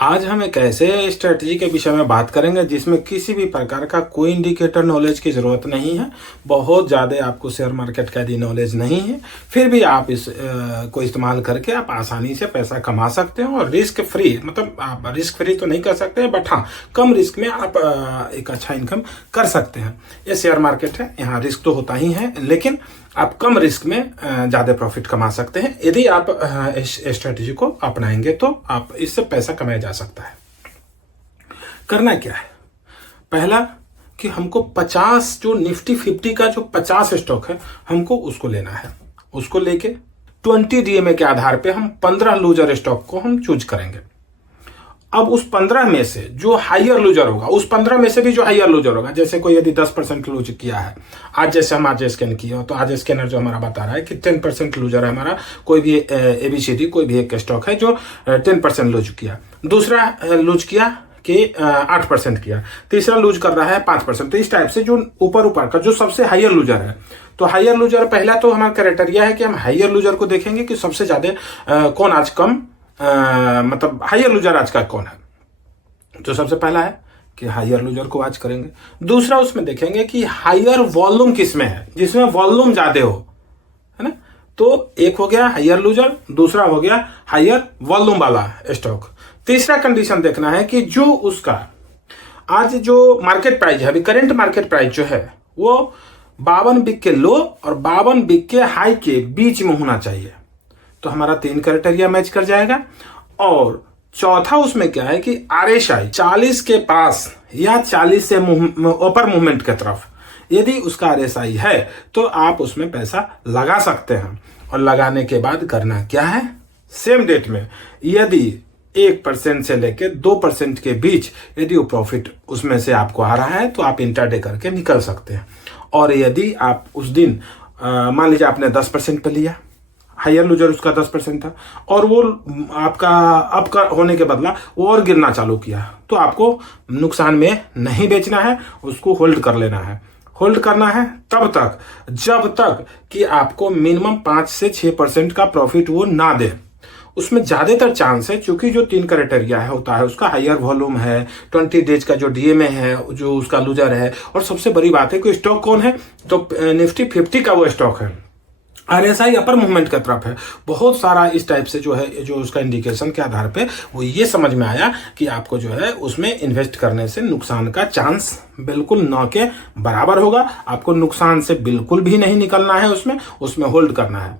आज हम एक ऐसे स्ट्रेटजी के विषय में बात करेंगे जिसमें किसी भी प्रकार का कोई इंडिकेटर नॉलेज की ज़रूरत नहीं है। बहुत ज़्यादा आपको शेयर मार्केट का यदि नॉलेज नहीं है फिर भी आप इस को इस्तेमाल करके आप आसानी से पैसा कमा सकते हो और रिस्क फ्री, मतलब आप रिस्क फ्री तो नहीं कर सकते हैं बट हाँ कम रिस्क में आप एक अच्छा इनकम कर सकते हैं। ये शेयर मार्केट है, यहाँ रिस्क तो होता ही है लेकिन आप कम रिस्क में ज़्यादा प्रॉफिट कमा सकते हैं यदि आप इस स्ट्रेटजी को अपनाएंगे तो आप इससे पैसा कमाया जा सकता है। करना क्या है, पहला कि हमको 50 जो निफ्टी 50 का जो 50 स्टॉक है हमको उसको लेना है। उसको लेके 20 डीएमए के आधार पे हम 15 लूजर स्टॉक को हम चूज करेंगे। अब उस 15 में से जो हायर लूजर होगा, उस 15 में से भी जो हायर लूजर होगा, जैसे कोई यदि 10% लूज किया है, आज जैसे हम आज स्कैन किए हो तो आज स्कैनर जो हमारा बता रहा है कि 10% लूजर है हमारा, कोई भी एबीसीडी कोई भी एक स्टॉक है जो 10% लूज किया, दूसरा लूज किया कि 8% किया, तीसरा लूज कर रहा है 5%। तो इस टाइप से जो ऊपर का जो सबसे हायर लूजर है, तो हायर लूजर पहला तो हमारा क्राइटेरिया है कि हम हायर लूजर को देखेंगे कि सबसे ज्यादा कौन आज कम मतलब हायर लूजर आज का कौन है। तो सबसे पहला है कि हायर लूजर को आज करेंगे। दूसरा उसमें देखेंगे कि हायर वॉल्यूम किसमें है, जिसमें वॉल्यूम ज्यादा हो, है ना। तो एक हो गया हायर लूजर, दूसरा हो गया हायर वॉल्यूम वाला स्टॉक। तीसरा कंडीशन देखना है कि जो उसका आज जो मार्केट प्राइस है, अभी करंट मार्केट प्राइस जो है वो 52 बिक के लो और 52 बिक के हाई के बीच में होना चाहिए। तो हमारा 3 क्राइटेरिया मैच कर जाएगा। और चौथा उसमें क्या है कि आरएसआई 40 के पास या 40 से ऊपर मूवमेंट की तरफ यदि उसका आरएसआई है तो आप उसमें पैसा लगा सकते हैं। और लगाने के बाद करना क्या है, सेम डेट में यदि 1% से लेके 2% के बीच यदि वो प्रॉफिट उसमें से आपको आ रहा है तो आप इंट्राडे करके निकल सकते हैं। और यदि आप उस दिन मान लीजिए आपने 10% पे लिया, हायर लूजर उसका 10% था और वो आपका होने के बदला वो और गिरना चालू किया, तो आपको नुकसान में नहीं बेचना है, उसको होल्ड कर लेना है। होल्ड करना है तब तक जब तक कि आपको मिनिमम 5 से 6% का प्रॉफिट वो ना दे। उसमें ज्यादातर चांस है, क्योंकि जो 3 क्राइटेरिया है होता है उसका हायर वॉल्यूम है, 20 डेज का जो डीएमए है, जो उसका लूजर है, और सबसे बड़ी बात है कि स्टॉक कौन है, तो निफ्टी 50 का वो स्टॉक है, आरएसआई अपर मूवमेंट की तरफ है। बहुत सारा इस टाइप से जो है जो उसका इंडिकेशन के आधार पे वो ये समझ में आया कि आपको जो है उसमें इन्वेस्ट करने से नुकसान का चांस बिल्कुल न के बराबर होगा। आपको नुकसान से बिल्कुल भी नहीं निकलना है, उसमें होल्ड करना है।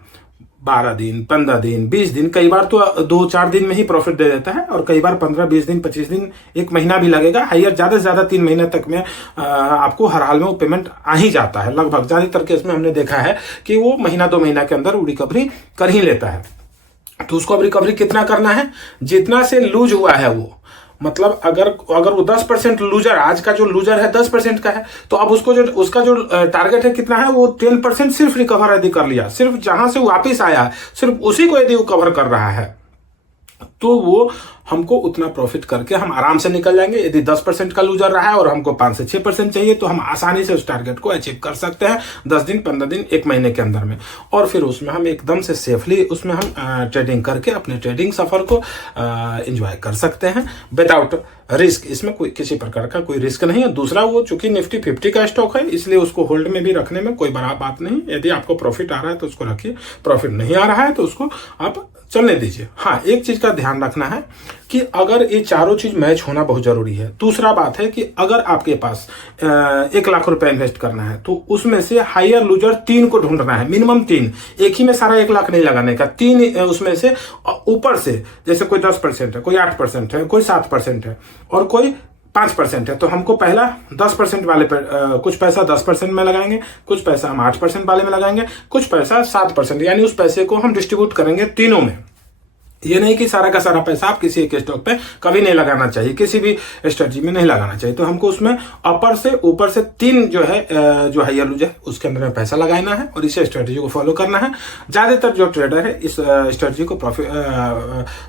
12 दिन 15 दिन 20 दिन, कई बार तो 2-4 दिन में ही प्रॉफिट दे देता है और कई बार 15-20 दिन 25 दिन 1 महीना भी लगेगा। हायर ज्यादा से ज्यादा 3 महीने तक में आपको हर हाल में वो पेमेंट आ ही जाता है। लगभग ज्यादातर केस में हमने देखा है कि वो महीना 2 महीना के अंदर वो रिकवरी कर ही लेता है। तो उसको अब रिकवरी कितना करना है, जितना से लूज हुआ है वो, मतलब अगर वो 10% लूजर, आज का जो लूजर है 10% का है, तो अब उसका जो टारगेट है कितना है, वो 10% सिर्फ रिकवर यदि कर लिया, सिर्फ जहां से वापिस आया है सिर्फ उसी को यदि वो कवर कर रहा है तो वो हमको उतना प्रॉफिट करके हम आराम से निकल जाएंगे। यदि 10% का लूजर रहा है और हमको 5 से 6% चाहिए तो हम आसानी से उस टारगेट को अचीव कर सकते हैं 10 दिन 15 दिन 1 महीने के अंदर में। और फिर उसमें हम एकदम से सेफली उसमें हम ट्रेडिंग करके अपने ट्रेडिंग सफर को एंजॉय कर सकते हैं विदाउट रिस्क। इसमें कोई किसी प्रकार का कोई रिस्क नहीं है। दूसरा, वो चूंकि निफ्टी 50 का स्टॉक है इसलिए उसको होल्ड में भी रखने में कोई बड़ा बात नहीं। यदि आपको प्रॉफिट आ रहा है तो उसको रखिए, प्रॉफिट नहीं आ रहा है तो उसको आप चलने दीजिए। हाँ, एक चीज का ध्यान रखना है कि अगर ये चारों चीज मैच होना बहुत जरूरी है। दूसरा बात है कि अगर आपके पास 1 लाख रुपए इन्वेस्ट करना है तो उसमें से हायर लूजर 3 को ढूंढना है, मिनिमम 3। एक ही में सारा 1 लाख नहीं लगाने का, 3 उसमें से ऊपर से, जैसे कोई 10% है, कोई 8% है, कोई 7% है और कोई 5% है, तो हमको पहला 10% वाले पर कुछ पैसा 10% में लगाएंगे, कुछ पैसा हम 8% वाले में लगाएंगे, कुछ पैसा 7%, यानी उस पैसे को हम डिस्ट्रीब्यूट करेंगे तीनों में। ये नहीं कि सारा का सारा पैसा आप किसी एक स्टॉक पे कभी नहीं लगाना चाहिए, किसी भी स्ट्रेटजी में नहीं लगाना चाहिए। तो हमको उसमें अपर से ऊपर से 3 जो है जो हायर लूज है उसके अंदर में पैसा लगाना है और इसे स्ट्रेटजी को फॉलो करना है। ज्यादातर जो ट्रेडर है इस स्ट्रेटजी को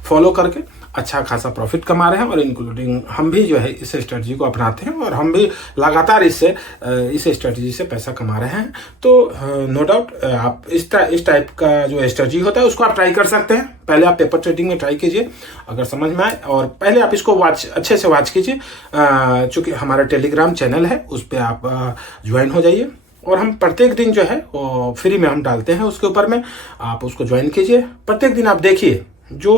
फॉलो करके अच्छा खासा प्रॉफिट कमा रहे हैं और इंक्लूडिंग हम भी जो है इस स्ट्रेटजी को अपनाते हैं और हम भी लगातार इस स्ट्रेटजी से पैसा कमा रहे हैं। तो नो डाउट आप इस टाइप का जो स्ट्रेटजी होता है उसको आप ट्राई कर सकते हैं। पहले आप पेपर ट्रेडिंग में ट्राई कीजिए अगर समझ में आए, और पहले आप इसको अच्छे से वॉच कीजिए। चूँकि हमारा टेलीग्राम चैनल है उस पर आप ज्वाइन हो जाइए, और हम प्रत्येक दिन जो है वो फ्री में हम डालते हैं उसके ऊपर में, आप उसको ज्वाइन कीजिए। प्रत्येक दिन आप देखिए जो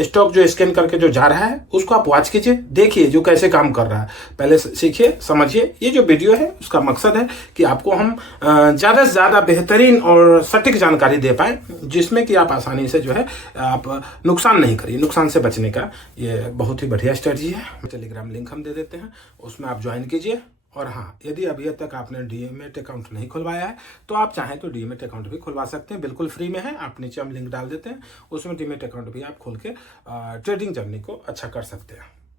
स्टॉक जो स्कैन करके जो जा रहा है उसको आप वॉच कीजिए, देखिए जो कैसे काम कर रहा है, पहले सीखिए समझिए। ये जो वीडियो है उसका मकसद है कि आपको हम ज़्यादा से ज़्यादा बेहतरीन और सटीक जानकारी दे पाए, जिसमें कि आप आसानी से जो है आप नुकसान नहीं करिए। नुकसान से बचने का ये बहुत ही बढ़िया स्ट्रेटजी है। टेलीग्राम लिंक हम दे देते हैं, उसमें आप ज्वाइन कीजिए। और हाँ, यदि अभी तक आपने डीमेट अकाउंट नहीं खुलवाया है तो आप चाहें तो डीमेट अकाउंट भी खुलवा सकते हैं, बिल्कुल फ्री में है। आप नीचे हम लिंक डाल देते हैं, उसमें डीमेट अकाउंट भी आप खोल के ट्रेडिंग जर्नी को अच्छा कर सकते हैं।